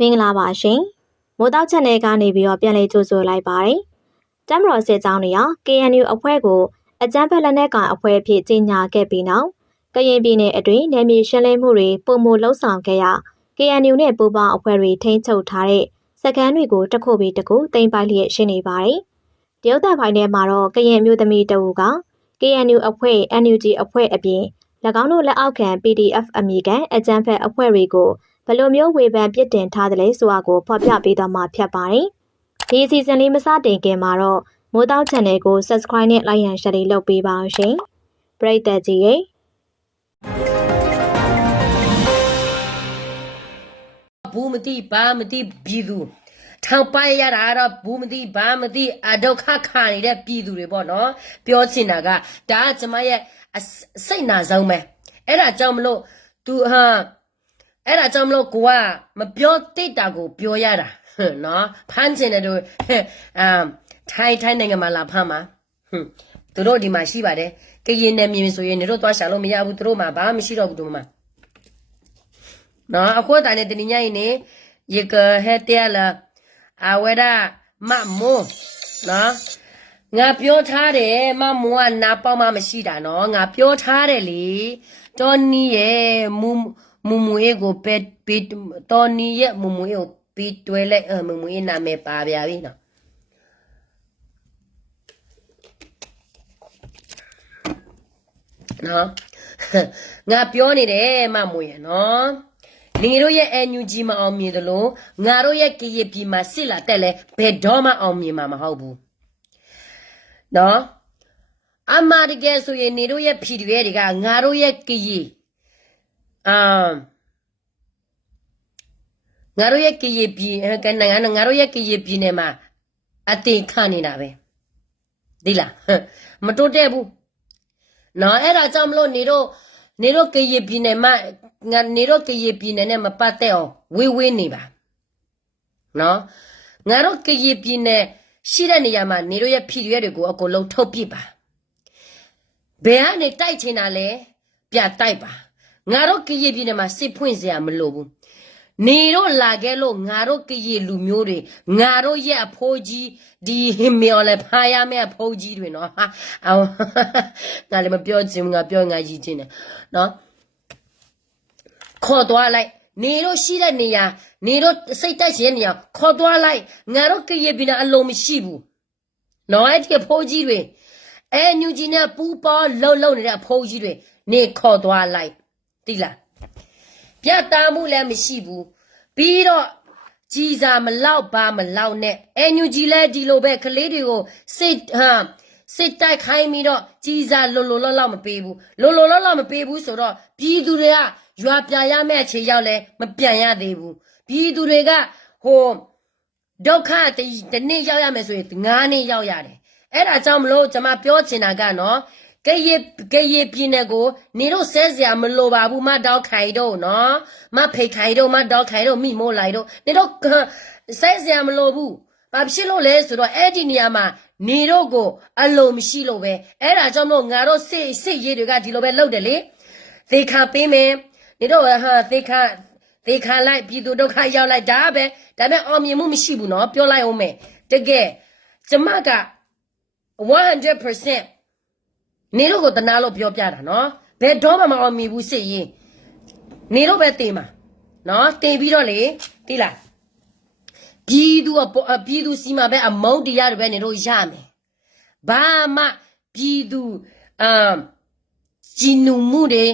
မင်္ဂလာပါရှင်မိုးတောက်ချက်နယ်ကနေပြီးတော့ပြန်လည်ကြိုဆိုလိုက်ပါတယ်တမ်မတော်စစ်ကြောင်းတွေက KNU အဖွဲ့ကိုအကြမ်းဖက်လက်နက်ကောင်အဖွဲ့အဖြစ်ကြီးညာခဲ့ပြီးနောက်ကရင်ပြည်နယ်အတွင်းနယ်မြေရှင်းလင်းမှုတွေပုံမလှုပ်ဆောင်ခဲ့ရ KNU နဲ့ပူးပေါင်းအဖွဲ့တွေထိန်းချုပ်ထားတဲ့စခန်းတွေကိုတစ်ခုပြီးတစ်ခုတင်ပိုက်လျက်ရှိနေပါတယ်တရုတ်တပ်ပိုင်းထဲမှာတော့ကရင်မျိုးသမီးတအူက KNU အဖွဲ့ NUG အဖွဲ့အပြင်၎င်းတို့လက်အောက်ခံ PDF အမည်ခံအကြမ်းဖက်အဖွဲ့တွေကို ဘယ်လိုမျိုးဝေဖန်ပြစ်တင်ထားသလဲဆိုတာကိုဖော်ပြပေးသွားမှာဖြစ်ပါတယ်။ဒီအစီအစဉ်လေးမစတင်ခင်မှာတော့မိုးတောက် channel ကို subscribe နဲ့ like and share လေးလုပ်ပေးပါအောင်ရှင်။ပရိသတ်ကြီးရေဘူးမတိဘာမတိပြည်သူထောင်ပိုက်ရတာတော့ဘူးမတိဘာမတိအဒုက္ခခါနေတဲ့ပြည်သူတွေပေါ့နော်ပြောချင်တာကဒါကကျမရဲ့အစစိတ်နာဆုံးပဲအဲ့ဒါကြောင့်မလို့ तू ဟာ အဲ့ဒါကြောင့်မလို့ကိုကမပြောတိတ်တာကိုပြောရတာဟွန်းနော်ဖမ်းချင်တယ်တို့ဟဲ့အမ်ထိုင်းထိုင်းနိုင်ငံမှာလာဖမ်းမှာဟွန်းသူတို့ဒီမှာရှိပါတယ်ကရင်နယ်မြေဆိုရင်တို့သွားရှာလို့မရဘူးသူတို့မှာဘာမှမရှိတော့ဘူးတို့မှာနော်အခုတန်နေတင်ညာနေရေကဟဲတဲလာအဝဒမမိုးနော်ငါပြောထားတယ်မမိုးကနာပေါက်မှမရှိတာနော်ငါပြောထားတယ်လေတော်နီရဲ့မူ မူမူအေကိုပက်ပစ်တော်နီရဲ့မူမူအေကိုပစ်တွဲလိုက်အမူမူအေနာမည်ပါဗျာပြီနော်နော်ငါပြောနေတယ်မမိုးရဲ့နော်နေတို့ရဲ့ NUG မအောင်မြင်တယ်လို့ငါတို့ရဲ့ KYP မှာစစ်လာတက်လဲဘယ်တော့မှအောင်မြင်မှာမဟုတ်ဘူးနော်အမတကယ်ဆိုရင်နေတို့ရဲ့ PDF တွေကငါတို့ရဲ့ KY အမ်ငါတို့ရဲ့ KYP ကနိုင်ငံငါတို့ရဲ့ KYP နဲ့မှာအတင်ခနေတာပဲဒီလားမတိုးတက်ဘူးနော်အဲ့ဒါကြောင့်မလို့နေတို့နေတို့ကရေပြည်နယ်မှာငါနေတို့ကရေပြည်နယ်နဲ့မပတ်သက်အောင်ဝေးဝေးနေပါနော်ငါတို့ကရေပြည်နယ်ရှိတဲ့နေရာမှာနေတို့ရဲ့ဖြီရွက်တွေကိုအကုန်လုံးထုတ်ပြစ်ပါဘယ်ကနေတိုက်ချင်တာလဲပြတိုက်ပါ ငါတို့ကရေပြည်နယ်မှာစစ်ဖွင့်စရာမလိုဘူးနေတော့လာခဲ့လို့ငါတို့ကရေလူမျိုးတွေငါတို့ရဲ့အဖိုးကြီးဒီမေော်လဲဖားရမယ့်အဖိုးကြီးတွေနော်ဟာအော်ငါလည်းမပြောချင်ဘူးငါပြောငါကြီးချင်းတယ်နော်ခေါ်သွားလိုက်နေတော့ရှိတဲ့နေရာနေတော့စိတ်တက်ရှင်နေရာခေါ်သွားလိုက်ငါတို့ကရေပြည်နယ်အလုံးမရှိဘူးနော်အဲ့ဒီအဖိုးကြီးတွေအဲညူကြီးနဲ့ပူပေါ်လှုပ်လှုပ်နေတဲ့အဖိုးကြီးတွေနေခေါ်သွားလိုက် တိလားပြတ်သားမှုလည်းမရှိဘူးပြီးတော့ကြည်စာမလောက်ပါမလောက်နဲ့အန်ယူဂျီလဲဒီလိုပဲကလေးတွေကိုစိတ်ဟမ်စစ်တိုက်ခိုင်းပြီးတော့ကြည်စာလွန်လွန်လောက်လောက်မပေးဘူးလွန်လွန်လောက်လောက်မပေးဘူးဆိုတော့ပြည်သူတွေကရွာပြန်ရမယ့်အခြေရောက်လဲမပြန်ရသေးဘူးပြည်သူတွေကဟိုဒုက္ခတတနေ့ရောက်ရမယ်ဆိုရင်9နှစ်ရောက်ရတယ်အဲ့ဒါကြောင့်မလို့ကျွန်မပြောချင်တာကနော် ကရေကရေပြင်းတဲ့ကိုနေတို့ဆဲစရာမလိုပါဘူးမတောက်ခိုင်တော့နော်မဖိတ်ခိုင်တော့မတောက်ခိုင်တော့မိမိုးလိုက်တော့နေတို့ဆဲစရာမလိုဘူးဘာဖြစ်လို့လဲဆိုတော့အဲ့ဒီနေရာမှာနေတို့ကိုအလိုမရှိလို့ပဲအဲ့ဒါကြောင့်မလို့ငါတို့စစ်စစ်ရေးတွေကဒီလိုပဲလုပ်တယ်လေသေခါပေးမယ်နေတို့ဟာသေခါသေခါလိုက်ပြည်သူဒုက္ခရောက်လိုက်ဒါပဲဒါပေမဲ့အောင်မြင်မှုမရှိဘူးနော်ပြောလိုက်အောင်မယ်တကယ်ကျမက100% နေတို့ကိုတနာလို့ပြောပြတာနော်ဘယ်တော့မှမအောင်မိဘူးစစ်ရင်နေတို့ပဲတင်မှာနော်တင်ပြီးတော့လေတိလားပြည်သူအပေါ်ပြည်သူစီမှာပဲအမုန်းတရားတွေပဲနေတို့ရမယ်ဘာမှပြည်သူအမ်ဂျီနူမှုတွေ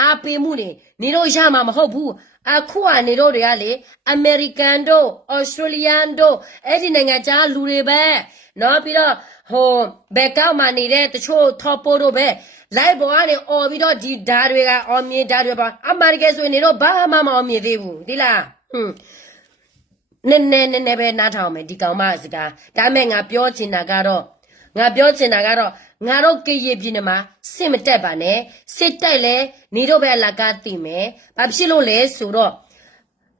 အားပေးမှုတွေနေတို့ရမှာမဟုတ်ဘူးအခုကနေတို့တွေကလေအမေရိကန်တို့ဩစတြေးလျန်တို့အဲ့ဒီနိုင်ငံခြားလူတွေပဲနော်ပြီးတော့ ဟိုဘက်ကောက်မှာနေတဲ့တချို့ top ပို့တို့ပဲလိုက်ပေါ်ကနေអော်ပြီးတော့ဒီဓာတ်တွေကအော်မြင်ဓာတ်တွေပါအမေရိကန်ဆိုရင်နေတော့ဘာမှမအောင်မြင်သေးဘူးဒီလားဟွန်းနည်းနည်းနည်းနည်းပဲနားထောင်မယ်ဒီကောင်မစကားဒါမဲ့ငါပြောချင်တာကတော့ငါပြောချင်တာကတော့ငါတို့ကရေပြင်းနေမှာစစ်မတက်ပါနဲ့စစ်တက်လဲနေတော့ပဲအလကားသိမယ်ဘာဖြစ်လို့လဲဆိုတော့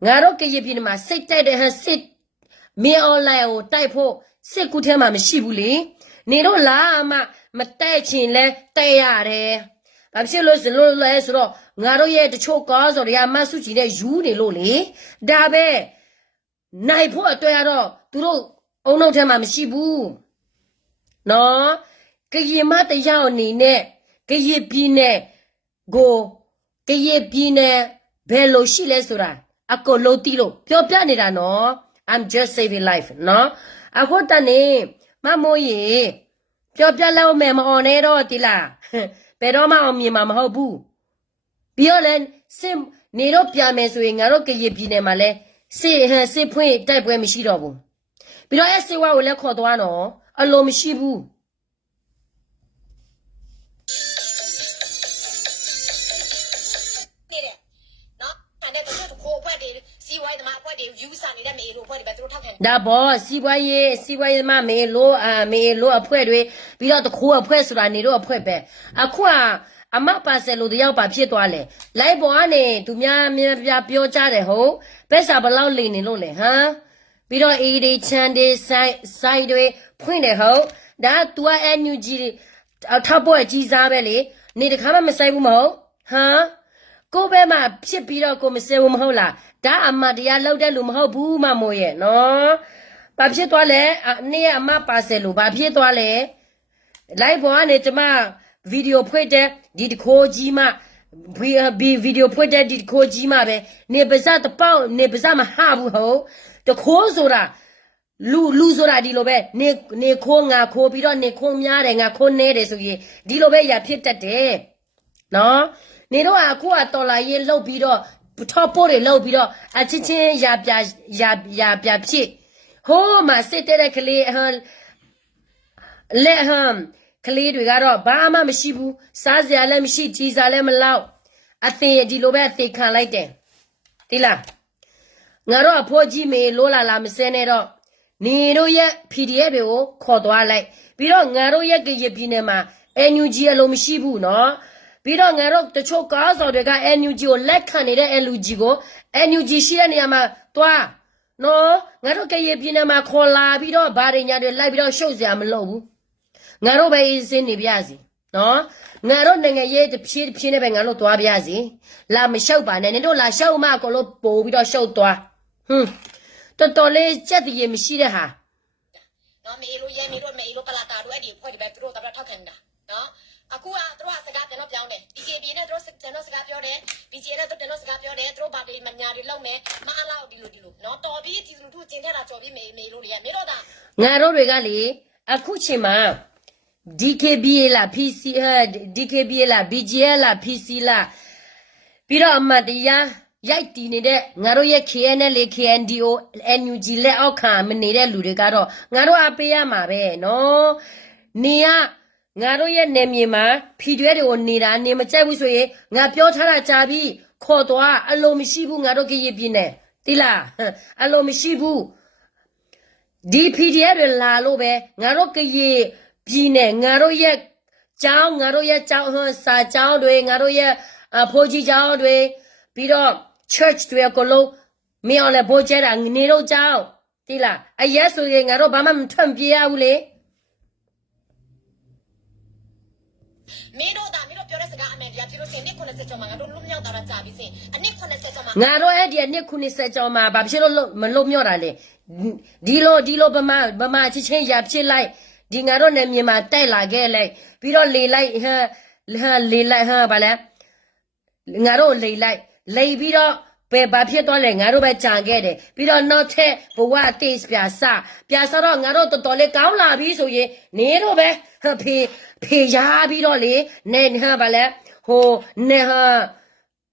ငါတို့ကရေပြင်းနေမှာစစ်တက်တဲ့ဟန်စစ်မင်းအွန်လိုင်းကိုတိုက်ဖို့စစ်ကူထဲမှာမရှိဘူးလေ နေတော့လာမှမတက်ချင်လဲတက်ရတယ်ဘာဖြစ်လို့ဆိုလို့လဲဆိုတော့ငါတို့ရဲ့တချို့ကားဆိုတွေကမဆုချီနဲ့ယူနေလို့လေဒါပဲနိုင်ဖို့အတွက်ကတော့သူတို့အုံနောက်ထဲမှာမရှိဘူးနော်ကရင်မတရားအနေနဲ့ကရင်ပြည်နယ်ကိုကရင်ပြည်နယ်ဘယ်လိုရှိလဲဆိုတာအကိုလို့တီးလို့ပြောပြနေတာနော် I'm just saving life နော်အခုတန်နေ မမိုးရေပြောပြလောက်မယ်မအောင်နဲ့တော့တီလားဘယ်တော့မှအောင်မြင်မှာမဟုတ်ဘူးပြီးတော့လည်းစစ်နေတော့ပြန်မယ်ဆိုရင်ငါတို့ကရင်ပြည်နယ်မှာလဲစစ်ဟန်စစ်ဖွင့်တိုက်ပွဲမရှိတော့ဘူးပြီးတော့အဲစစ်ဝါကိုလည်းခေါ်သွားတော့အလိုမရှိဘူး ယူဆနေတဲ့မေလိုအဖွဲ့တွေပဲသူတို့ထောက်ခံတယ်ဒါဘောစီးပွားရေးစီးပွားရေးသမားမေလို့အာမေလို့အဖွဲ့တွေပြီးတော့တခိုးအဖွဲ့ဆိုတာနေတော့အဖွဲ့ပဲအခုကအမပါဆယ်လို့တယောက်ပါဖြစ်သွားလဲလိုက်ပေါ်ကနေသူများများပြပြောကြတယ်ဟုတ်ဘက်စာဘလောက်လိန်နေလို့လဲဟမ်ပြီးတော့အေဒီချန်ဒီဆိုင်ဆိုင်တွေဖွင့်တယ်ဟုတ်ဒါက तू အ NUG အထောက်ပေါ်ကြီးစားပဲလေနေတခါမှမဆိုင်ဘူးမဟုတ်ဟမ် ကိုယ့်ဘက်မှာဖြစ်ပြီးတော့ကိုမစဲဘူးမဟုတ်လားဒါအမတရားလောက်တဲ့လူမဟုတ်ဘူးမမိုးရဲ့နော်ဘာဖြစ်သွားလဲအနေ့ကအမပါဆယ်လို့ဘာဖြစ်သွားလဲ live ပေါ်ကနေကျမဗီဒီယိုဖွင့်တဲ့ဒီတခိုးကြီးမှဗီဗီဗီဒီယိုဖွင့်တဲ့ဒီတခိုးကြီးမှပဲနေပါစတပေါက်နေပါစမဟာဘူးဟုတ်တခိုးဆိုတာလူလူဆိုတာဒီလိုပဲနေနေခိုးငါခိုးပြီးတော့နေခိုးများတယ်ငါခိုးနေတယ်ဆိုရင်ဒီလိုပဲရဖြစ်တတ်တယ်နော် နေတော့အခုကတော်လာရေးလှုပ်ပြီးတော့ထောက်ပို့တွေလှုပ်ပြီးတော့အချင်းချင်းရပြရရပြဖြစ်ဟိုးမှာစစ်တဲ့ကလေးဟမ်လက်ဟမ်ကလေးတွေကတော့ဘာမှမရှိဘူးစားစရာလည်းမရှိကြီးစားလည်းမလောက်အသေးဒီလိုပဲအသေးခံလိုက်တယ်ဒီလားငါတို့အဖိုးကြီးမေလိုလာလာမစဲနဲ့တော့နေတို့ရဲ့ PDF တွေကိုခေါ်သွားလိုက်ပြီးတော့ငါတို့ရဲ့ကရပြည်နယ်မှာ NUG အလုံးမရှိဘူးနော် ပြီးတော့ငါတို့တချို့ကားစော်တွေက NUG ကိုလက်ခံနေတဲ့ NUG ကို NUG ရှိတဲ့နေရာမှာသွားနော်ငါတို့ကရပြည်နယ်မှာခေါ်လာပြီးတော့ဗားရညာတွေလိုက်ပြီးတော့ရှုပ်စရာမလိုဘူးငါတို့ပဲအေးစင်းနေပြစီနော်ငါတို့နိုင်ငံရေးတစ်ဖြည်းတစ်ဖြည်းနဲ့ပဲငါတို့သွားပြစီလာမလျှောက်ပါနဲ့နင်တို့လာလျှောက်မှကိုလို့ပို့ပြီးတော့ရှုပ်သွားဟွန်းတော်တော်လေးကြက်တည်းမရှိတဲ့ဟာနော်မေလိုရဲမေတို့မေလိုပလာတာတို့အဲ့ဒီအဖွဲ့တွေပဲသူတို့တော့ထောက်ခံတာနော် အခုကသူတို့ကစကားပြန်တော့ပြောင်းတယ် DKB နဲ့သူတို့ပြန်တော့စကားပြောတယ် BJ နဲ့သူတို့ပြန်တော့စကားပြောတယ်သူတို့ဘာတွေမညာတွေလုပ်မယ်မအားလောက်ဒီလိုဒီလိုနော်တော်ပြီးဒီလူတို့ကျင်ထက်တာကြော်ပြီးမေမေလိုလေမေတော့တာငါတို့တွေကလေအခုချိန်မှာ DKB လား PC ဟဲ့ DKB လား BGL လား PC လားပြီးတော့အမတ်တရားရိုက်တီနေတဲ့ငါတို့ရဲ့ KNL KNDO NUG လက်အောက်ခံမနေတဲ့လူတွေကတော့ငါတို့အပေးရမှာပဲနော်နေရ ငါတို့ရဲ့နေမြေမှာဖီတွဲတွေကိုနေတာနေမကြိုက်ဘူးဆိုရင်ငါပြောထားတာကြာပြီခေါ်သွားအလိုမရှိဘူးငါတို့ကရပြင်းနေတိလားဟမ်အလိုမရှိဘူးဒီ PDF တွေလာလို့ပဲငါတို့ကရေပြည်နယ်ငါတို့ရဲ့ကျောင်းငါတို့ရဲ့ကျောင်းဟန်စာကျောင်းတွေငါတို့ရဲ့အဖိုးကြီးကျောင်းတွေပြီးတော့ church တွေကိုလုံးမင်းအောင်လည်းဘိုးကျဲတာနေတော့ကျောင်းတိလားအရက်ဆိုရင်ငါတို့ဘာမှမထွန့်ပြေးရဘူးလေ မင်းတို့ဒါမင်းတို့ပြောတဲ့စကားအမှန်တရားဖြစ်လို့စင်နှစ်90ကျော်မှာငါတို့လွတ်မြောက်တာတော့ကြာပြီစင်အနှစ်90ကျော်မှာငါတို့အဲ့ဒီအနှစ်90ကျော်မှာဘာဖြစ်လို့လို့မလို့မြော့တာလဲဒီလိုဒီလိုဗမာဗမာချင်းချင်းရဖြစ်လိုက်ဒီငါတို့နယ်မြေမှာတိုက်လာခဲ့လိုက်ပြီးတော့လေလိုက်ဟမ်ဟမ်လေလိုက်ဟမ်ဗာလဲငါတို့လိန်လိုက်လိန်ပြီးတော့ ဘယ်ဘာဖြစ်သွားလဲငါတို့ပဲကြံခဲ့တယ်ပြီးတော့နောက်ထပ်ဘဝအတိတ်ပြစပြစတော့ငါတို့တော်တော်လေးကောင်းလာပြီဆိုရင်နေတော့ပဲဟမ်ဖေဖေရပြီးတော့လေနေဟာဗာလဲဟိုနေဟာ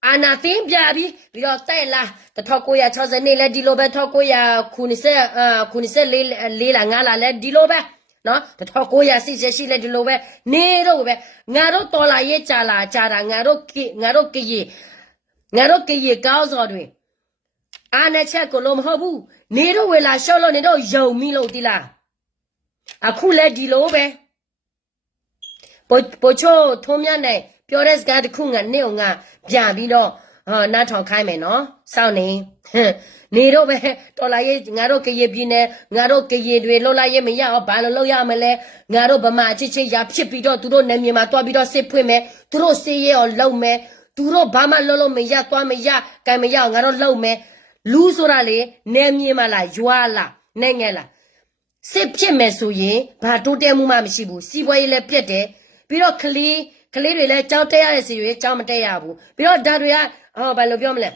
အနာသင်ပြပြီးပြီးတော့တဲ့လာ1960နေလဲဒီလိုပဲ1990အာ90လေးလေးလာငါလာလဲဒီလိုပဲနော်1988ရှိလဲဒီလိုပဲနေတော့ပဲငါတို့တော်လာရေးကြာလာကြာတာငါတို့ကိငါတို့ကကြီး ငါတို့ကကြီးကောင်းစော်တွေအာနဲ့ချက်ကိုလို့မဟုတ်ဘူးနေတော့ဝေလာရှော့လို့နေတော့ယုံမိလို့တိလားအခုလဲဒီလိုပဲပိုပိုချိုထုံးမြတ်နဲ့ပြောတဲ့စကားတစ်ခုငါနေအောင်ငါပြန်ပြီးတော့ဟာနားထောင်ခိုင်းမယ်နော်စောင့်နေဟမ်နေတော့ပဲတော်လာရေးငါတို့ကရေပြင်းနေငါတို့ကရေတွေလှုပ်လိုက်ရေးမရအောင်ဘာလို့လှုပ်ရမလဲငါတို့ဗမာအချင်းချင်းရဖြစ်ပြီးတော့သူတို့နာမည်မှာတွားပြီးတော့စစ်ဖွင့်မယ်သူတို့စေးရဲအောင်လှုပ်မယ် သူတို့ဘာမှလှုပ်လို့မရတွားမရကံမရအောင်ငါတို့လှုပ်မယ်လူဆိုတာလေနယ်မြေမှာလားရွာလားနိုင်ငံလားစစ်ဖြစ်မယ်ဆိုရင်ဘာတိုးတက်မှုမှမရှိဘူးစီးပွားရေးလည်းပြတ်တယ်ပြီးတော့ကလေးကလေးတွေလည်းကြောက်တက်ရတဲ့စီတွေကြောက်မတက်ရဘူးပြီးတော့ဒါတွေကဟောဘာလို့ပြောမလဲ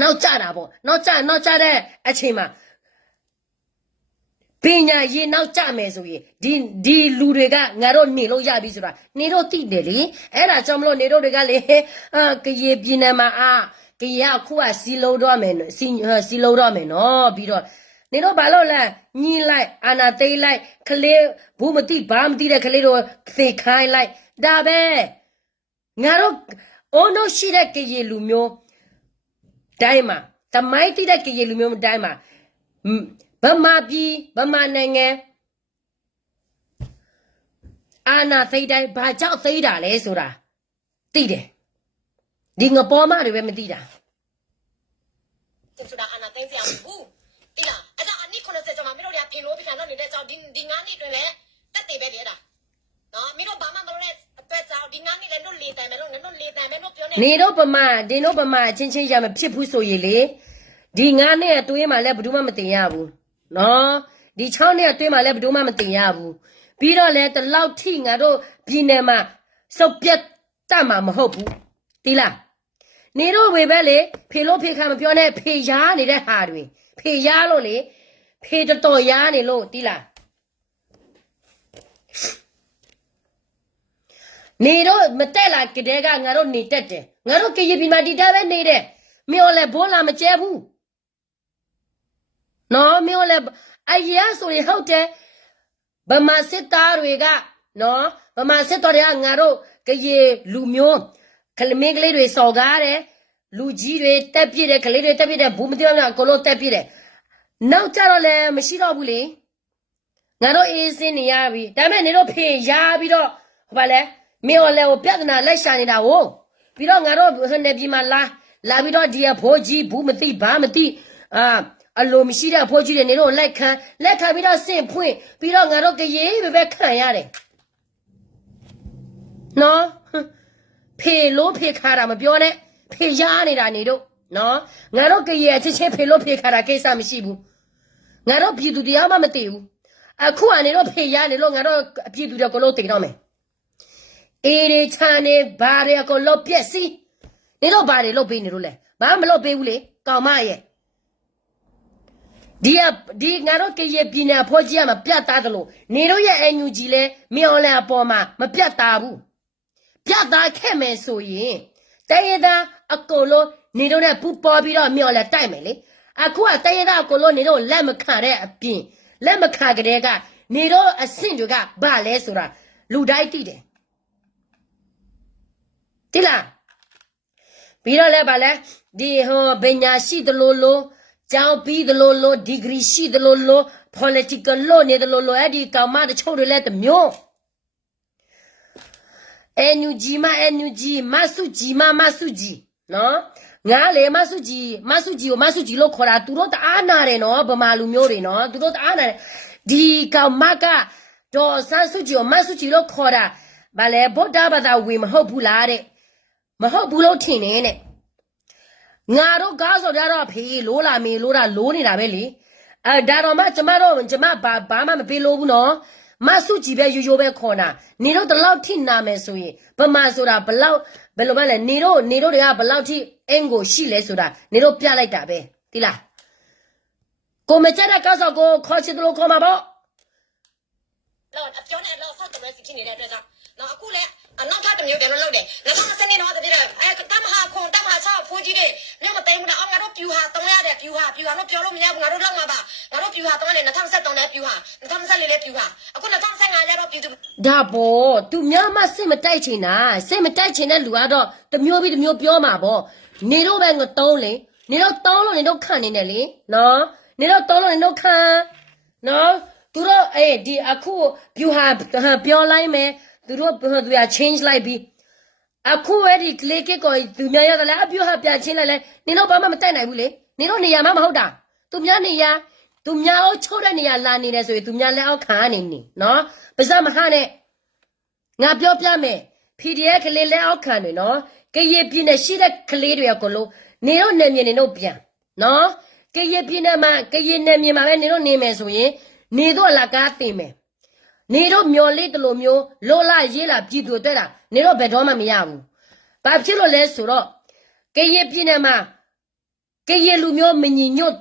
နောက်ကျတာပေါ့နောက်ကျနောက်ကျတဲ့အချိန်မှာ ပညာရေးနောက်ကျမယ်ဆိုရင်ဒီဒီလူတွေကငါတို့နေလို့ရပြီဆိုတာနေတို့သိတယ်လေအဲ့ဒါကြောင့်မလို့နေတို့တွေကလေအာကရေပြင်းနေမှာအာကရေကခုကစီလုံးတော့မယ်နော်စီဟာစီလုံးတော့မယ်နော်ပြီးတော့နေတို့ဘာလို့လဲညီလိုက်အာနာသိမ့်လိုက်ကလေးဘူးမသိဘာမသိတဲ့ကလေးတို့သေခိုင်းလိုက်ဒါပဲငါတို့အုံတို့ရှိတဲ့ကရေလူမျိုးတိုင်းမှာတမိုင်းတိတဲ့ကရေလူမျိုးတိုင်းမှာ ဗမာပြည်ဗမာနိုင်ငံအာနာသိတိုင်းဘာကြောင့်သိတာလဲဆိုတာသိတယ်ဒီငပေါ်မတွေပဲမသိတာဆိုတာအနာသိမ်းစရာမဟုတ်ဘူးတိလားအဲ့ဒါအနည်း90ကျော်မှာမင်းတို့တွေကဖေလို့ပြန်တော့နေတဲ့ကြောင့်ဒီဒီငါးနှစ်တွင်လည်းတက်တည်ပဲလေအဲ့ဒါနော်မင်းတို့ဘာမှမလုပ်တဲ့အတွက်ကြောင့်ဒီငါးနှစ်လည်းတို့လေတိုင်ပဲလို့တို့လေတိုင်ပဲတို့ပြောနေနေတော့ဗမာဒီတော့ဗမာအချင်းချင်းရမဖြစ်ဘူးဆိုရင်လေဒီငါးနဲ့အတွင်းမှာလည်းဘယ်သူမှမတင်ရဘူး နော်ဒီ6နဲ့အတွင်းမှာလည်းဘယ်သူမှမတင်ရဘူးပြီးတော့လည်းတလောက်ထိငါတို့ပြည်နယ်မှာစုပ်ပြတ်တတ်မှာမဟုတ်ဘူးတိလားနေတော့ဝေပဲလေဖေလို့ဖေခါမပြောနဲ့ဖေရားနေတဲ့ဟာတွေဖေရားလို့လေဖေတော်တော်ရားနေလို့တိလားနေတော့မတက်လာကတဲ့ကငါတို့နေတက်တယ်ငါတို့ကရပြီမာတီတာပဲနေတယ်မြို့လဲဘိုးလာမကျဲဘူး နော်မြို့လဲအရာဆိုရင်ဟုတ်တယ်ဗမာစစ်သားတွေကနော်ဗမာစစ်တော်တွေကငါတို့ကရေလူမျိုးကလမင်းကလေးတွေစော်ကားတယ်လူကြီးတွေတက်ပြည့်တယ်ကလေးတွေတက်ပြည့်တယ်ဘူးမသိဘူးလားအကုန်လုံးတက်ပြည့်တယ်နောက်ကြတော့လည်းမရှိတော့ဘူးလေငါတို့အေးစင်းနေရပြီဒါပေမဲ့နေတော့ဖေရပြီးတော့ဟိုပါလဲမင်းော်လဲကိုပြဿနာလိုက်ရှာနေတာဟိုပြီးတော့ငါတို့ဟိုနေပြည်မှာလာလာပြီးတော့ဒီကဖိုးကြီးဘူးမသိဘာမသိအာ အလိုမရှိတဲ့အဖိုးကြီးတွေနေတော့လက်ခံလက်ခံပြီးတော့စင့်ဖွင့်ပြီးတော့ငါတို့ကရေးပဲပဲခံရတယ်နော်ဟွန်းဖေလို့ဖေခါတာမပြောနဲ့ဖေရနေတာနေတော့နော်ငါတို့ကရေးအချင်းချင်းဖေလို့ဖေခါတာကိစ္စမရှိဘူးငါတို့ပြည်သူတရားမှမသိဘူးအခုကနေတော့ဖေရနေလို့ငါတို့ပြည်သူတွေကလို့တင်တော့မယ်အေးရီချာနေဘာတွေအကုန်လုံးပြက်စီးနေတော့ဘာတွေလုပ်ပေးနေလို့လဲဘာမှမလုပ်ပေးဘူးလေကောင်မရဲ့ ဒီကဒီငါတို့ကရဲ့ပြည်နယ်ဖောကြီးကမပြတ်သားသလိုနေတို့ရဲ့အန်ယူဂျီလဲမြော်လဲအပေါ်မှာမပြတ်သားဘူးပြတ်သားခဲ့မယ်ဆိုရင်တရသားအကုန်လုံးနေတို့နဲ့ပူပေါ်ပြီးတော့မြော်လဲတိုက်မယ်လေအခုကတရသားအကုန်လုံးနေတို့လက်မခံတဲ့အပြင်လက်မခံကြတဲ့ကနေတို့အဆင့်တွေကဘာလဲဆိုတာလူတိုင်းသိတယ်တိလားပြီးတော့လည်းဗာလဲဒီဟိုပညာရှိသလိုလို ကျောင်းပြီးသလိုလိုဒီဂရီရှိသလိုလို political လို့နေသလိုလိုအဲ့ဒီကောင်မတချို့တွေလည်းတစ်မျိုး NUG မ NUG မဆုကြီးမမဆုကြီးနော်ငါလေမဆုကြီးမဆုကြီးကိုမဆုကြီးလို့ခေါ်တာသူတို့တအားနာတယ်နော်ဗမာလူမျိုးတွေနော်သူတို့တအားနာတယ်ဒီကောင်မကတော့ဆန်းဆုကြီးကိုမဆုကြီးလို့ခေါ်တာဗာလဲဗုဒ္ဓဘာသာဝင်မဟုတ်ဘူးလားတဲ့မဟုတ်ဘူးလို့ထင်နေနဲ့ ငါတို့ကားဆိုကြတော့ဖေးလိုးလာမေးလိုးတာလိုးနေတာပဲလေအဲဒါတော့မှကျမတို့ကျမဘာဘာမှမပေးလို့ဘူးနော်မဆုကြည်ပဲရိုးရိုးပဲခေါ်တာနေတော့တလောက်ထိနာမယ်ဆိုရင်ဗမာဆိုတာဘလောက်ဘယ်လိုမှလဲနေတော့နေတော့တွေကဘလောက်ထိအင်ကိုရှိလဲဆိုတာနေတော့ပြလိုက်တာပဲတိလားကိုမကြတဲ့ကားဆိုကိုခေါ်ချင်တယ်လို့ခေါ်မှာပေါ့တော့အပြောနဲ့တော့ဆောက်တယ်စီဖြစ်နေတဲ့အတွက်ကြောင့်နော်အခုလည်းအနောက်ထပ်တစ်မျိုးပြန်လို့လုပ်တယ်2020နှစ်တော့တပြည့်တယ်အဲတမဟာခွန်တမဟာ6ဖိုးကြီးတွေ မြို့မသိမ်းဘူးတော့အောင်ငါတို့ပြူဟာတုံးရတယ်ပြူဟာပြူဟာတော့ပြောလို့မရဘူးငါတို့လောက်မှာပါငါတို့ပြူဟာတုံးရတယ်2023လည်းပြူဟာ2024လည်းပြူဟာအခု2025ကျတော့ပြူသူဒါပေါ့သူများမစစ်မတိုက်ချင်တာစစ်မတိုက်ချင်တဲ့လူကတော့တစ်မျိုးပြီးတစ်မျိုးပြောမှာပေါ့နေတော့ပဲငတုံးလေနေတော့တောင်းလို့နေတော့ခံနေတယ်လေနော်နေတော့တောင်းလို့နေတော့ခံနော်သူတို့အေးဒီအခု view ဟာဟာပြောလိုက်မယ်သူတို့သူက change လိုက်ပြီး အခုအဲ့ဒီ click ကိုသူများရတယ်လေအပြူဟာပြန်ချင်းလိုက်လဲနေတော့ဘာမှမတိုက်နိုင်ဘူးလေနေတော့နေရာမှမဟုတ်တာသူများနေရာသူများအောင်ချိုးတဲ့နေရာလာနေတယ်ဆိုရင်သူများလက်အောက်ခံနေနေနော်ပါစမဟာနဲ့ငါပြောပြမယ် PDF ကလေးလက်အောက်ခံတွေနော်ကရေပြင်းနဲ့ရှိတဲ့ကလေးတွေအကုန်လုံးနေတော့နေမြင်နေတော့ပြန်နော်ကရင်ပြည်နယ်မှာကရင်နယ်မြေမှာပဲနေတော့နေမယ်ဆိုရင်နေတော့အလကားတင်မယ်နေတော့မျော်လေးတလို့မျိုးလောလာရေးလာပြည်သူတွေ့တာ နေတော့ဘယ်တော့မှမရဘူးဘာဖြစ်လို့လဲဆိုတော့ကရင်ပြည်နယ်မှာကရင်လူမျိုးမညီညွတ်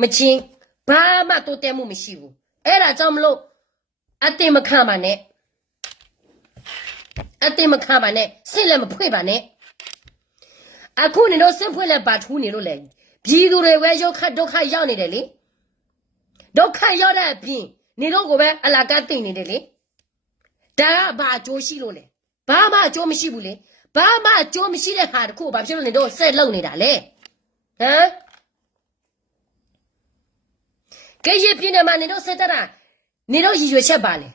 မချင်းဘာမှတိုးတက်မှုမရှိဘူးအဲ့ဒါကြောင့်မလို့အတင်မခံပါနဲ့အတင်မခံပါနဲ့စစ်လည်းမဖွင့်ပါနဲ့အခုနေတော့စင်ဖွင့်လဲပါထူးနေလို့လေပြည်သူတွေပဲရုတ်ခတ်ဒုက္ခရောက်နေတယ်လေဒုက္ခရောက်တဲ့အပြင်နေတော့ကိုပဲအလာကတိတ်နေတယ်လေဒါကဘာအကျိုးရှိလို့လဲ ဘာမှအကျိုးမရှိဘူးလေဘာမှအကျိုးမရှိတဲ့ဟာတခုကိုဘာဖြစ်လို့နေတော့ဆက်လုံနေတာလဲဟမ်ကဲရပြင်းနေမှာနေတော့ဆက်တတာနေတော့ရည်ရွယ်ချက်ပါလေ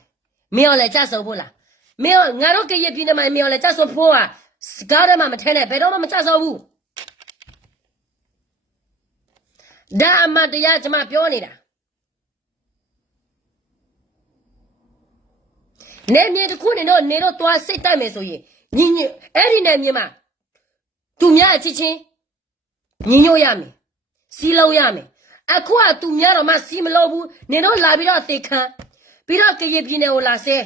မင်းရောလဲကြဆုံဖို့လားမင်းရောငါတို့ကရပြင်းနေမှာမင်းရောလဲကြဆုံဖို့ကစကားထဲမှာမထဲနဲ့ဘယ်တော့မှမကြဆုံဘူးဒါအမတရားကျွန်မပြောနေတာ နေမြေတစ်ခုနေတော့နေတော့သွားစိတ်တိုက်မယ်ဆိုရင်ညီညအဲ့ဒီနေမြေမှာသူများအချင်းချင်းညီညွတ်ရမယ်စီးလုံးရမယ်အခုကသူများတော့မှစီးမလို့ဘူးနေတော့လာပြီးတော့အသေးခံပြီးတော့ကရင်ပြည်နယ်ကိုလာဆဲ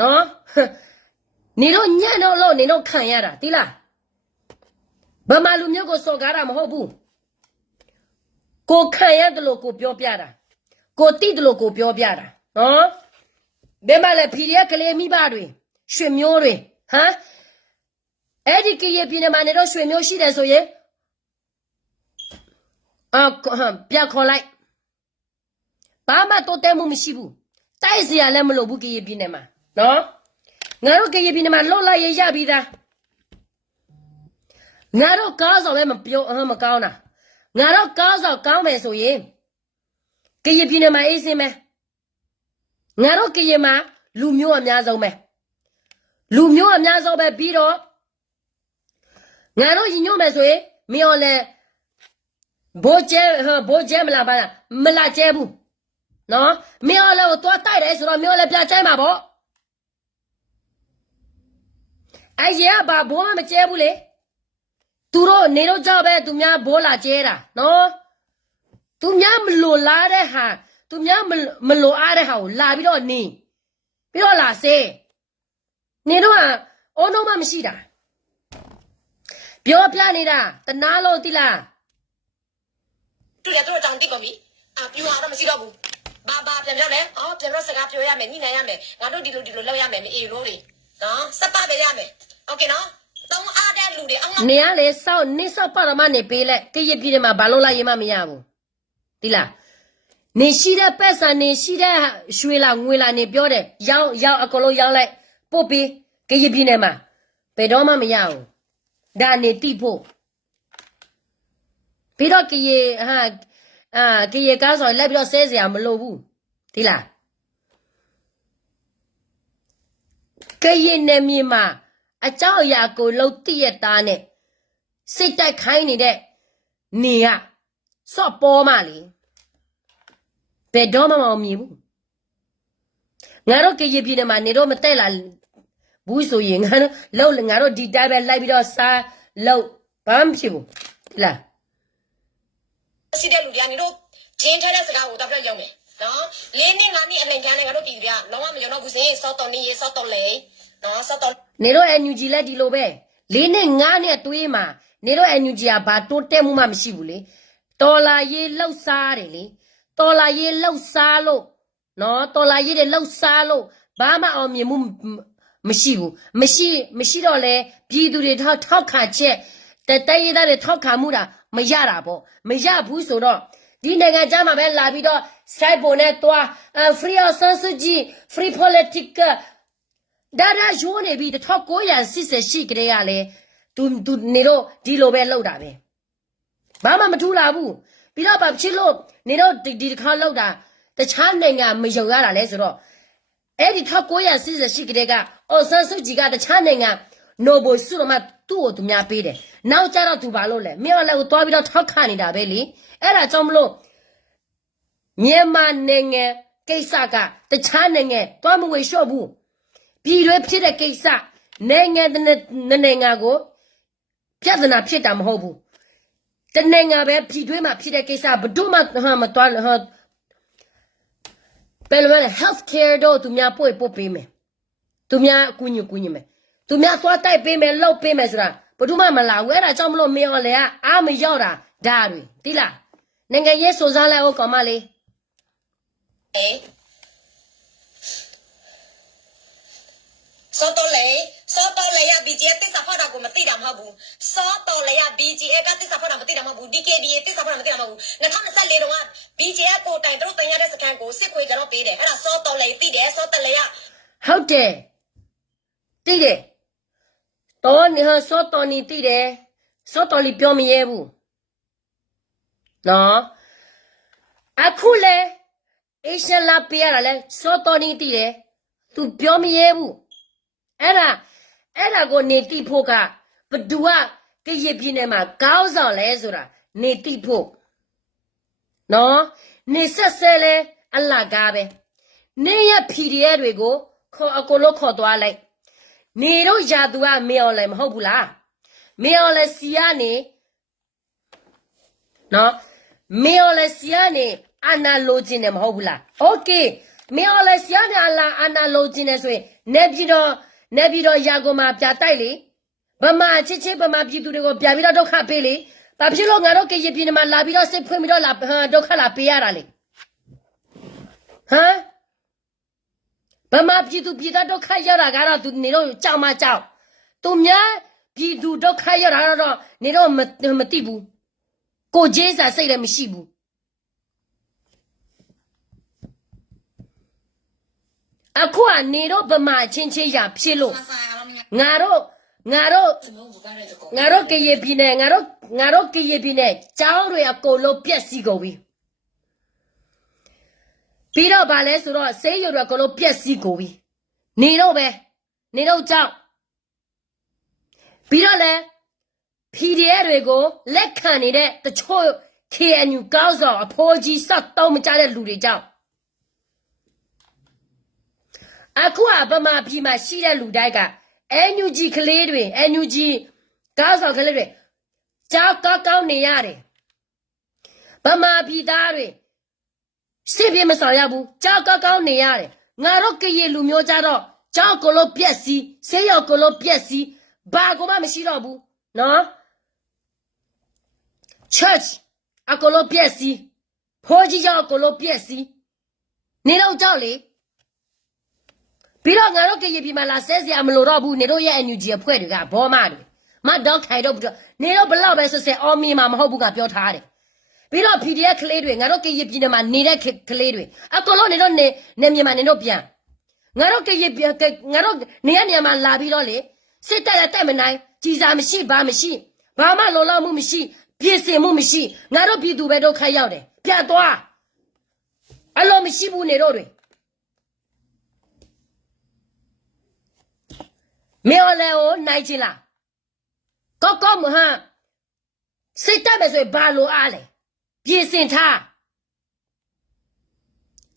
နော်နေတော့ညံ့တော့လို့နေတော့ခံရတာတိလားဗမာလူမျိုးကိုစော်ကားတာမဟုတ်ဘူးကိုခံရတယ်လို့ကိုပြောပြတာကိုတိတယ်လို့ကိုပြောပြတာနော် ဘယ်မှာလဲ PDF ကလေးမိဘတွေရွှေမျိုးတွေဟမ်အဲ့ဒီကရေပြည်နယ်မှာနေတော့ရွှေမျိုးရှိတယ်ဆိုရင်အာဟမ်ပြခေါ်လိုက်ဘာမှတိုးတက်မှုမရှိဘူးတိုက်စရာလည်းမလိုဘူးကရေပြည်နယ်မှာနော်ငါတို့ကရင်ပြည်နယ်မှာလှုပ်လိုက်ရရပြီးသားငါတို့ကားဆောင်လည်းမပြောအဟမကောင်းတာငါတို့ကားဆောင်ကောင်းမယ်ဆိုရင်ကရင်ပြည်နယ်မှာအေးစင်းမယ် ငါတို့ကရင်မှာလူမျိုးအများဆုံးပဲလူမျိုးအများဆုံးပဲပြီးတော့ငါတို့ရင်ညွတ်မယ်ဆိုရင်မင်းော်လဲဘိုးကျဲဟဘိုးကျဲမလားပါလားမလာကျဲဘူးနော်မင်းော်လဲကိုသွားတိုက်တယ်ဆိုတော့မင်းော်လဲပြကျဲမှာပေါ့အဲ့ရကဘာဘိုးမှမကျဲဘူးလေသူတို့နေတော့ကြောက်ပဲသူများဘိုးလာကျဲတာနော်သူများမလိုလားတဲ့ဟာ သူများမမလိုအားတဲ့ဟာကိုလာပြီးတော့နေပြီးတော့လာစေးနေတော့အော်တော့မှမရှိတာပြောပြနေတာတနာလို့တိလား သူလည်းသူတို့တောင်တိတ်ကုန်ပြီအာပြူအောင်တော့မရှိတော့ဘူးဘာဘာပြန်ပြောလဲအော်ပြန်တော့စကားပြောရမယ်ညှိနှိုင်းရမယ်ငါတို့ဒီလိုဒီလိုလုပ်ရမယ်မအေးလို့လေနော်စပ်ပါပဲရမယ်โอเคနော်သုံးအားတဲ့လူတွေအငေါ နေရလေစောက်နေစောက်ပါတော့မနေပေးလိုက်တရပြည့်တယ်မှာဘာလို့လိုက်ရင်မှမရဘူးတိလား နေရှိတဲ့ပက်ဆန်နေရှိတဲ့ရွှေလာငွေလာနေပြောတယ်ရောင်းရောင်းအကုန်လုံးရောင်းလိုက်ပို့ပေးကြရပြည့်နေမှာဘယ်တော့မှမရဘူးဒါနေတိဖို့ပြီးတော့ကြရဟာအာကြရကားဆိုလိုက်ပြီးတော့ဆဲစရာမလိုဘူးတိလားကြရနေမြေမှာအเจ้าအရာကိုလှုပ်တည့်ရသားနဲ့စိတ်တိုက်ခိုင်းနေတဲ့နေကစော့ပေါ်မှလေ ဘယ်တော့မှမအောင်မြင်ဘူးငါတို့ကြရပြည်နယ်မှာနေတော့မတက်လာဘူးဆိုရင်ငါတို့လှုပ်ငါတို့ဒီတိုင်းပဲလိုက်ပြီးတော့စားလှုပ်ဘာမှမဖြစ်ဘူးဒီလားရှိတဲ့လူတွေကနေတို့ဂျင်းထဲတဲ့စကားကိုတော့ပြရောက်မယ်နော်လေးနှစ်ငါနှစ်အလင်ကျန်းနဲ့ငါတို့ပြည်သူတွေကလုံးဝမယုံတော့ဘူးစင်စောတော်နေရေစောတော်လေနော်စောတော်နေတော့ NUG လက်ဒီလိုပဲလေးနဲ့ငါးနဲ့တွေးမှာနေတော့ NUG ကဘာတိုးတက်မှုမှမရှိဘူးလေတော်လာရေးလှုပ်စားတယ်လေ တော်လာရေးလှုပ်စားလို့နော်တော်လာရေးတွေလှုပ်စားလို့ဘာမှအောင်မြင်မှုမမရှိဘူးမရှိမရှိတော့လေပြည်သူတွေထောက်ထောက်ခါချက်တတဲရတဲ့ထောက်ခါမှုတာမရတာပေါ့မရဘူးဆိုတော့ဒီနိုင်ငံခြားမှာပဲလာပြီးတော့စိုက်ပုံနဲ့တွား free of sensitivity free politics ဒါဒါရိုးနေပြီ1980ရှိကလေးကလေသူသူနေတော့ဒီလိုပဲလောက်တာပဲဘာမှမထူးလာဘူး ပြီးတော့ဗာဖြစ်လို့နေတော့ဒီဒီတစ်ခါလောက်တာတခြားနိုင်ငံမယုံရတာလဲဆိုတော့အဲ့ဒီ1980ရှိကလေးကအော်ဆန်းစုကြည်ကတခြားနိုင်ငံနိုဘယ်ဆုတော့မှသူ့ကိုသူများပေးတယ်နောက်ကျတော့သူဘာလို့လဲမြောက်လည်းကိုတွားပြီးတော့ထောက်ခနေတာပဲလေအဲ့ဒါကြောင့်မလို့မြန်မာနိုင်ငံကိစ္စကတခြားနိုင်ငံတွားမဝေလျှော့ဘူးပြည်တွဲဖြစ်တဲ့ကိစ္စနိုင်ငံတစ်နိုင်ငံကိုပြဿနာဖြစ်တာမဟုတ်ဘူး တနိုင်ငံပဲပြည်တွင်းမှာဖြစ်တဲ့ကိစ္စဘယ်သူမှဟာမတော်ဟာဘယ်လိုလဲ health care တော့သူများပို့ပို့ပေးမယ်သူများအကူအညီကူညီမယ်သူများသွားတိုက်ပေးမယ်လှုပ်ပေးမယ်ဆိုတာဘယ်သူမှမလာဘူးအဲ့ဒါကြောင့်မလို့မင်းရောလေကအားမရောက်တာဒါတွေတိလားနိုင်ငံရေးစုံစမ်းလိုက်အောင်ကောင်မလေး စောတော်လေစောတော်လေရ BGA တိစ္ဆာဖောက်တာကိုမသိတာမဟုတ်ဘူးစောတော်လေရ BGA ကတိစ္ဆာဖောက်တာမသိတာမဟုတ်ဘူး DKBA တိစ္ဆာဖောက်တာမသိတာမဟုတ်ဘူး2024တုန်းက BGA ကိုတိုင်တို့တင်ရတဲ့စကန်ကိုစစ်ခွေကြတော့ပေးတယ်အဲ့ဒါစောတော်လေသိတယ်စောတော်လေရဟုတ်တယ်တိတယ်တော်နေဟာစောတော်နေတိတယ်စောတော်လီပြောမရဲဘူးနော်အခုလေအေရှလာပြရတာလဲစောတော်နေတိတယ်သူပြောမရဲဘူး အဲ့ဒါအဲ့ဒါကိုနေတိဖို့ကဘသူကကရပြင်းနေမှာကောင်းဆောင်လဲဆိုတာနေတိဖို့နော်နေဆက်ဆဲလဲအလကားပဲ နေရ PDF တွေကိုခေါ်အကိုလို့ခေါ်သွားလိုက်နေတော့ယာသူကမေအောင်လည်းမဟုတ်ဘူးလားမေအောင်လည်းစီကနေနော်မေအောင်လည်းစီကနေအနာလိုချင်တယ်မဟုတ်ဘူးလားโอเคမေအောင်လည်းစီကနေအလာအနာလိုချင်တယ်ဆိုရင်နေပြည်တော် နေပြည်တော်ယာကိုမှာပြတိုက်လေဗမာချစ်ချစ်ဗမာပြည်သူတွေကိုပြပြီးတော့ဒုက္ခပေးလေဘာဖြစ်လို့ငါတို့ကရပြည်နယ်မှာလာပြီးတော့စစ်ဖွင့်ပြီးတော့လာဟမ်ဒုက္ခလာပေးရတာလေဟမ်ဗမာပြည်သူပြည်သားဒုက္ခရောက်တာကတော့သူနေတော့ကြောက်မကြောက်သူများပြည်သူဒုက္ခရောက်တာတော့နေတော့မမသိဘူးကိုကျေးစာစိတ်လည်းမရှိဘူး အခုကနေတော့ဗမာချင်းချင်းရဖြစ်လို့ငါတို့ငါတို့ငါတို့ကရေပြည်နယ်ငါတို့ငါတို့ကရေပြည်နယ်ကျောင်းတွေအကုန်လုံးပြက်စီးကုန်ပြီပြီးတော့ဗာလဲဆိုတော့ဆေးရွက်တွေကလုံးပြက်စီးကိုပြီနေတော့ပဲနေတော့ကြောက်ပြီးတော့လဲ PDF တွေကိုလက်ခံနေတဲ့တချို့ KNU ကောင်းဆောင်အဖိုးကြီးစောက်တောင်းမကြတဲ့လူတွေကြောင့် အခုကဗမာပြည်မှာရှိတဲ့လူတိုင်းက NUG ကလေးတွေ NUG ကောင်းဆောင်ကလေးတွေကြောက်ကောက်ကောက်နေရတယ်ဗမာပြည်သားတွေစစ်ပြေမဆောင်ရဘူးကြောက်ကောက်ကောက်နေရတယ်ငါတို့ကရေလူမျိုးကြတော့ကြောက်ကိုလို့ပြက်စီးဆေးရောက်ကိုလို့ပြက်စီးဘာကိုမှမရှိတော့ဘူးနော် church အကိုလို့ပြက်စီးဖိုးကြီးကြောင့်အကိုလို့ပြက်စီးနေတော့ကြောက်လေ ပြီးတော့ငါတို့ကရေပြည်မှာလာဆဲစရာမလိုတော့ဘူးနေတို့ရဲ့ NUG အဖွဲ့တွေကဘောမတွေမတော့ခိုင်တော့ဘူးနေတော့ဘလောက်ပဲဆက်ဆက်အော်မီမှာမဟုတ်ဘူးကပြောထားတယ်ပြီးတော့ PDF ကလေးတွေငါတို့ကရပြည်နယ်မှာနေတဲ့ကလေးတွေအကုန်လုံးနေတော့နေနေမြန်မာနေတော့ပြန်ငါတို့ကရပြည်ငါတို့နေရနေရာမှာလာပြီးတော့လေစစ်တပ်ရတက်မနိုင်ကြီးစားမရှိဘာမရှိဘာမှလောလောမှုမရှိပြည်စင်မှုမရှိငါတို့ပြည်သူပဲတော့ခိုက်ရောက်တယ်ပြတ်သွားအလိုမရှိဘူးနေတော့တွေ မေော်လေကိုနိုင်ချင်လားကောကောမဟန်စစ်တပ်ပဲဆိုရင်ဘာလိုအားလဲပြင်ဆင်ထား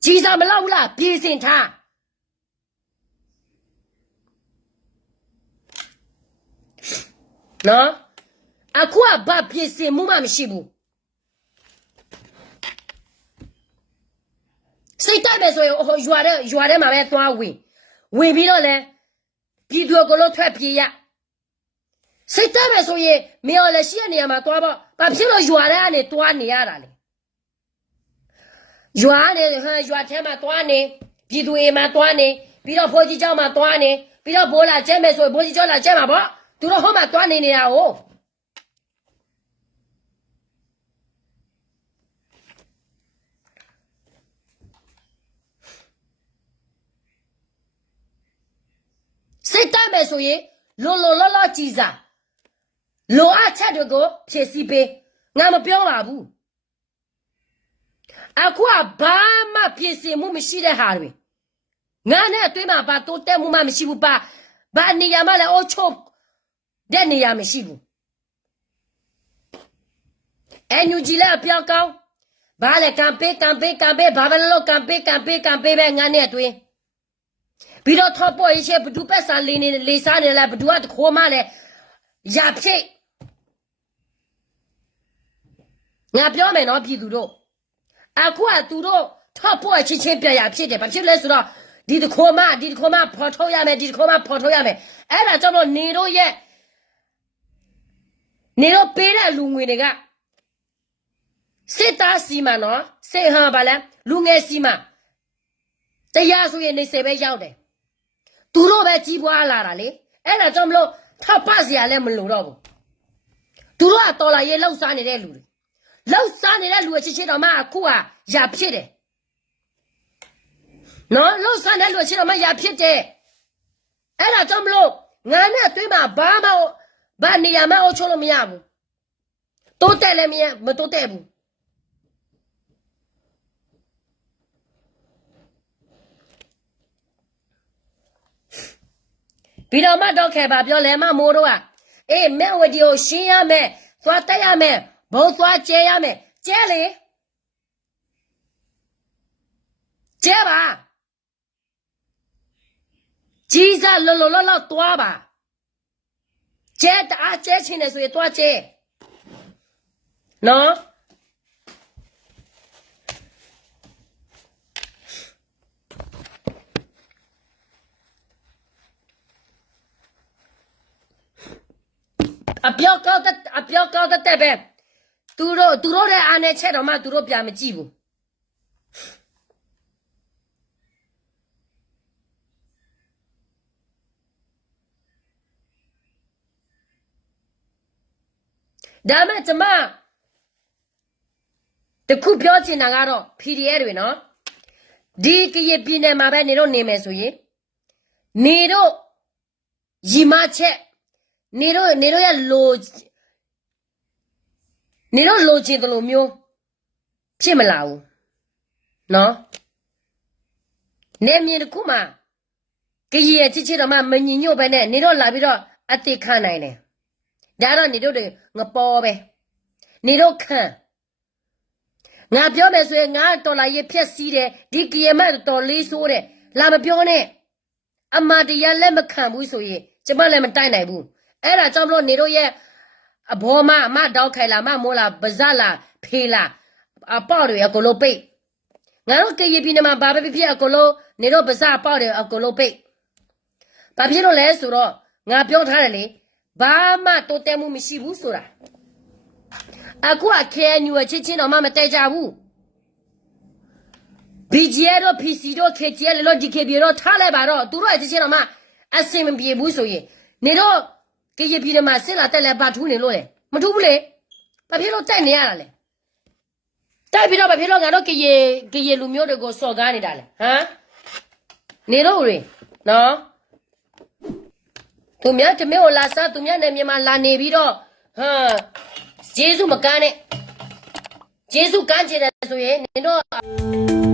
ကြီးစားမလောက်ဘူးလားပြင်ဆင်ထားနော်အခုကဘာပြင်ဆင်မှုမှမရှိဘူးစိတ်တိုက်မယ်ဆိုရင်ဟိုရွာတဲ့ရွာထဲမှာပဲသွားဝင်ဝင်ပြီးတော့လဲ ပြည်သူကလို့ထွက်ပြေးရစိတ်တိုက်မယ်ဆိုရင်မင်းော်လည်းရှိရနေရမှာသွားပေါ့ဘာဖြစ်လို့ရွာထဲကနေသွားနေရတာလဲ ရွာနေဟမ်ရွာထဲမှာတွားနေပြည်သူအိမ်မှာတွားနေပြီးတော့ဖိုးကြီးเจ้าမှာတွားနေပြီးတော့ဘိုးလာကျဲမယ်ဆိုရင်ဘိုးကြီးเจ้าလာကျဲမှာပေါ့သူတို့ဟောမှာတွားနေနေတာ哦 တ်တတ်မယ်ဆိုရင်လောလောလောလောကြည်စားလိုအပ်ချက်တွေကိုဖြည့်ဆည်းပေးငါမပြောပါဘူးအခုကဘာမှပြင်ဆင်မှုမရှိတဲ့ဟာတွေငါနဲ့အသွေးမှာဘာတိုးတက်မှုမှမရှိဘူးပါဘာနေရာမှလည်းအိုးချုပ်တဲ့နေရာမရှိဘူးအန်ယူဂျီလည်းအပြောင်းကောင်းဘာလဲကံပေးကံပေးကံပေးဘာပဲလို့ကံပေးကံပေးကံပေးပဲငါနဲ့အသွေး ပြီးတော့ထောက်ပေါ်ရေးဘဒူပက်ဆန်လေးနေလေစားနေလားဘဒူကခိုးမလဲရဖြစ်ငါပြောမယ်နော်ပြည်သူတို့အခုကသူတို့ထောက်ပေါ်ချင်းချင်းပြရဖြစ်တယ်ဘာဖြစ်လဲဆိုတော့ဒီတခေါ်မဒီတခေါ်မဖော်ထုတ်ရမယ်ဒီတခေါ်မဖော်ထုတ်ရမယ်အဲ့ဒါကြောင့်လို့နေတို့ရဲ့နေတို့ပေးတဲ့လူငွေတွေကစစ်သားစီမံနော်စေဟာဘာလဲလူငယ်စီမံတရားဆိုရင်နေစေပဲရောက်တယ် သူတို့ပဲကြီးပွားလာတာလေအဲ့ဒါကြောင့်မလို့ထောက်ပစရာလည်းမလိုတော့ဘူးသူတို့ကတော်လာရေးလောက်စားနေတဲ့လူတွေလောက်စားနေတဲ့လူအချင်းချင်းတော်မှအခုကရာဖြစ်တယ်နော်လောက်စားတဲ့လူအချင်းတော်မှရာဖြစ်တယ်အဲ့ဒါကြောင့်မလို့ငါနဲ့အတွင်းမှာဘာမှဘာနေရာမှအုပ်ချုပ်လို့မရဘူးတိုးတက်လည်းမရမတိုးတက်ဘူး ပြီးတော့မှတော့ခဲ့ပါပြောလဲမမိုးတို့ကအေးမဲ့ဝဒီကိုရှင်းရမယ်သွားတက်ရမယ်ဘုံသွားကျဲရမယ်ကျဲလေကျဲပါကြီးစားလောလောလောလောသွားပါကျဲတအားကျဲချင်းနေဆိုရင်သွားကျဲနော် အပြောက်ကောက်တဲ့အပြောက်ကောက်တဲ့ပဲသူတို့သူတို့ရဲ့အားနဲ့ချက်တော့မှသူတို့ပြန်မကြည့်ဘူးဒါမဲ့ကျမတခုပြောချင်တာကတော့ PDF တွေနော်ဒီကရပြည်နယ်မှာပဲနေတော့နေမယ်ဆိုရင်နေတော့ရီမချက် နေတော့နေတော့ရလိုနေတော့လိုချင်တယ်လို့မျိုးဖြစ်မလာဘူးနော်နေမြင်တစ်ခုမှကကြီးရဲ့ချစ်ချစ်တော်မှမညီညွတ်ပဲနဲ့နေတော့လာပြီးတော့အတိခံနိုင်တယ်ဒါတော့နေတော့တွေငပေါ်ပဲနေတော့ခံငါပြောမယ်ဆိုရင်ငါတော်လာရေးဖြက်စီးတယ်ဒီကရမတော်လေးဆိုးတယ်လာမပြောနဲ့အမတရားလက်မခံဘူးဆိုရင်ကျမလည်းမတိုက်နိုင်ဘူး အဲ့ဒါကြောင့်မလို့နေတော့ရဲ့အဘောမအမတောက်ခိုင်လာမမိုးလာပါဇက်လာဖေးလာအပေါ့တွေအကုန်လုံးပိတ်ငါတို့ကရပြည်နယ်မှာဘာပဲဖြစ်ဖြစ်အကုန်လုံးနေတော့ပါဇက်အပေါ့တွေအကုန်လုံးပိတ်ဘာဖြစ်လို့လဲဆိုတော့ငါပြောထားတယ်လေဘာမှတိုးတက်မှုမရှိဘူးဆိုတာအခုက KNU အချင်းချင်းတော့မှမတဲကြဘူး BGR တော့ PC တော့ KGL တော့ DKB တော့ထားလိုက်ပါတော့သူတို့အချင်းချင်းတော့မှအစင်မပြေဘူးဆိုရင်နေတော့ ကရပြည်နယ်မှာစစ်လာတက်လဲပါထူးနေလို့လေမထူးဘူးလေဘာဖြစ်လို့တက်နေရတာလဲတက်ပြီးတော့ဘာဖြစ်လို့ငါတို့ကရကရလူမျိုးတွေကိုစော်ကားနေတာလဲဟမ်နေတော့ရေနော်သူများတမျိုးလာစားသူများနဲ့မြန်မာလာနေပြီးတော့ဟမ်ဂျေစုမကန်းနဲ့ဂျေစုကန်းချင်တယ်ဆိုရင်နင်တို့